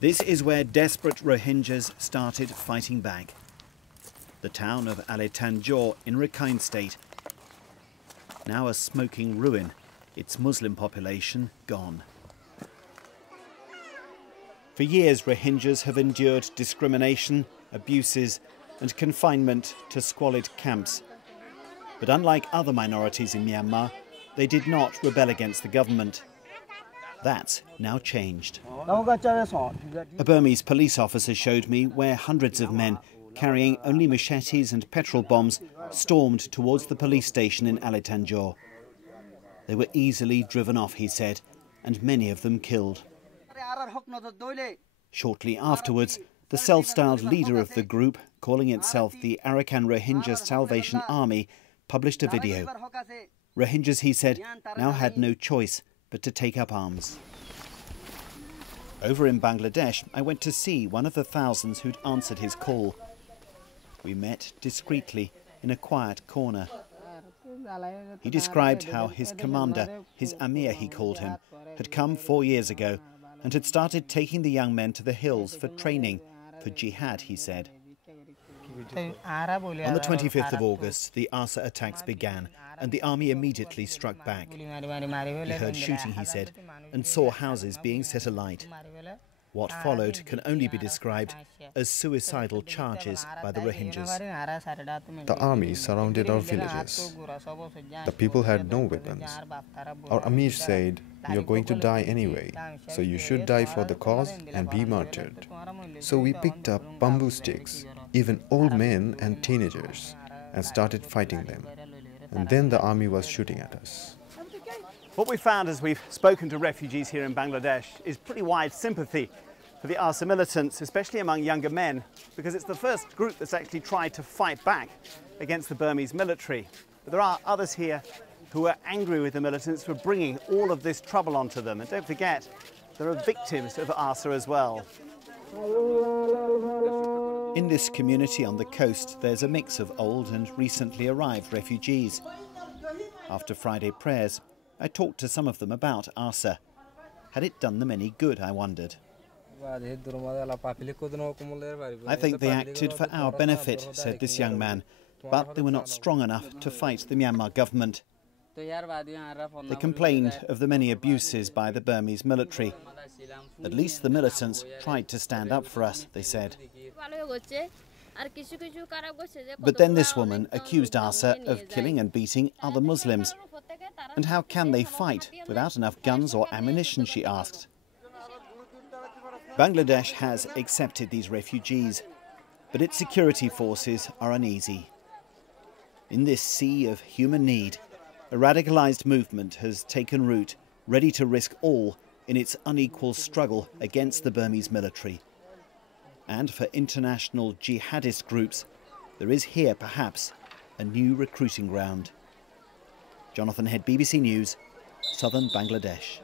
This is where desperate Rohingyas started fighting back. The town of Alitanjore in Rakhine state. Now a smoking ruin, its Muslim population gone. For years, Rohingyas have endured discrimination, abuses and confinement to squalid camps. But unlike other minorities in Myanmar, they did not rebel against the government. That's now changed. A Burmese police officer showed me where hundreds of men, carrying only machetes and petrol bombs, stormed towards the police station in Alitanjore. They were easily driven off, he said, and many of them killed. Shortly afterwards, the self-styled leader of the group, calling itself the Arakan Rohingya Salvation Army, published a video. Rohingyas, he said, now had no choice but to take up arms. Over in Bangladesh, I went to see one of the thousands who'd answered his call. We met discreetly in a quiet corner. He described how his commander, his Amir he called him, had come 4 years ago and had started taking the young men to the hills for training, for jihad, he said. On the 25th of August, the ARSA attacks began and the army immediately struck back. He heard shooting, he said, and saw houses being set alight. What followed can only be described as suicidal charges by the Rohingyas. The army surrounded our villages. The people had no weapons. Our Amir said, "You're going to die anyway, so you should die for the cause and be martyred." So we picked up bamboo sticks, even old men and teenagers, and started fighting them. And then the army was shooting at us. What we found as we've spoken to refugees here in Bangladesh is pretty wide sympathy for the ARSA militants, especially among younger men, because it's the first group that's actually tried to fight back against the Burmese military. But there are others here who are angry with the militants for bringing all of this trouble onto them. And don't forget, there are victims of ARSA as well. In this community on the coast, there's a mix of old and recently arrived refugees. After Friday prayers, I talked to some of them about ARSA. Had it done them any good, I wondered. I think they acted for our benefit, said this young man, but they were not strong enough to fight the Myanmar government. They complained of the many abuses by the Burmese military. At least the militants tried to stand up for us, they said. But then this woman accused ARSA of killing and beating other Muslims. And how can they fight without enough guns or ammunition, she asked. Bangladesh has accepted these refugees, but its security forces are uneasy. In this sea of human need, a radicalized movement has taken root, ready to risk all in its unequal struggle against the Burmese military. And for international jihadist groups, there is here perhaps a new recruiting ground. Jonathan Head, BBC News, southern Bangladesh.